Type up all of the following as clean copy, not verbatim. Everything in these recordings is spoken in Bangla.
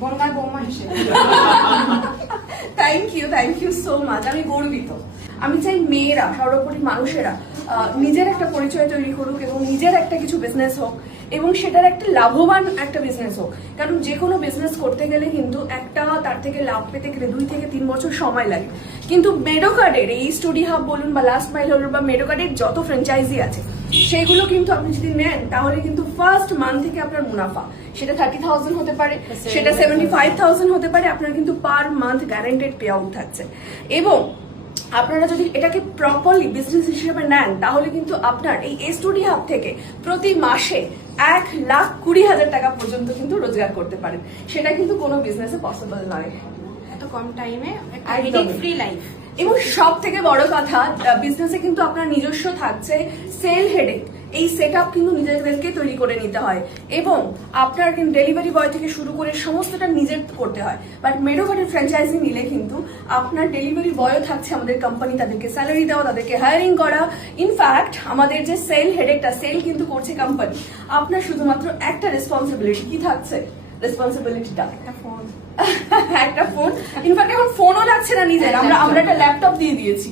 বনগার বৌমা হিসেবে। Thank you so much. আমি গর্বিত। আমি চাই মেয়েরা, সর্বোপরি মানুষেরা নিজের একটা পরিচয় তৈরি করুক এবং নিজের একটা কিছু বিজনেস হোক এবং সেটার একটা লাভবান একটা বিজনেস হোক। কারণ যে কোনো বিজনেস করতে গেলে কিন্তু একটা তার থেকে লাভ পেতে গেলে 2 থেকে 3 বছর সময় লাগে। কিন্তু মেডোকার্ডের এই স্টুডি হাব বলুন বা লাস্ট মাইল হলুন বা মেডোকার্ডের যত ফ্র্যাঞ্চাইজি আছে সেগুলো কিন্তু আপনি যদি নেন তাহলে কিন্তু ফার্স্ট মান্থ থেকে আপনার মুনাফা সেটা 30,000 হতে পারে, সেটা 75,000 হতে পারে। আপনার কিন্তু per month guaranteed pay out থাকছে। এবং আপনারা যদি এটাকে প্রপারলি বিজনেস হিসেবে নেন তাহলে কিন্তু আপনার এই স্টুডি হাব থেকে প্রতি মাসে 1,20,000 টাকা পর্যন্ত কিন্তু রোজগার করতে পারেন। সেটা কিন্তু কোনো বিজনেসে পসিবল নয় এত কম টাইমে একদম ফ্রি লাইফ। এবং সব থেকে বড় কথা, বিজনেসে কিন্তু আপনার নিজস্ব থাকছে সেল হেডেক। এই সেট আপ কিন্তু নিজেদেরকে তৈরি করে নিতে হয় এবং আপনার কিন্তু ডেলিভারি বয় থেকে শুরু করে সমস্তটা নিজের করতে হয়। বাট মেডোকার্ডের ফ্র্যাঞ্চাইজি নিলে কিন্তু আপনার ডেলিভারি বয়ও থাকছে আমাদের কোম্পানি, তাদেরকে স্যালারি দেওয়া, তাদেরকে হায়ারিং করা। ইনফ্যাক্ট আমাদের যে সেল হেডেকটা, সেল কিন্তু করছে কোম্পানি। আপনার শুধুমাত্র একটা রেসপন্সিবিলিটি কি থাকছে, রেসপন্সিবিলিটিটা একটা ফোন, একটা ফোন। ইনফ্যাক্ট এখন ফোনও লাগছে না নিজের, আমরা একটা ল্যাপটপ দিয়ে দিয়েছি।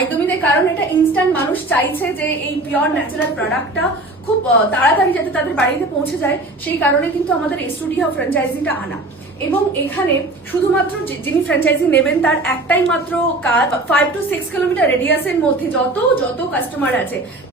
একদমই তাই। কারণ এটা ইনস্ট্যান্ট, মানুষ চাইছে যে এই পিওর ন্যাচারাল প্রোডাক্টটা খুব তাড়াতাড়ি যাতে তাদের বাড়িতে পৌঁছে যায়, সেই কারণে কিন্তু আমাদের স্টুডিও ফ্র্যাঞ্চাইজিটা আনা। এবং এখানে শুধুমাত্র যিনি ফ্র্যাঞ্চাইজি নেবেন তার একটাই মাত্র কাজ, 5 to 6 কিলোমিটার রেডিয়াসের মধ্যে যত কাস্টমার আছে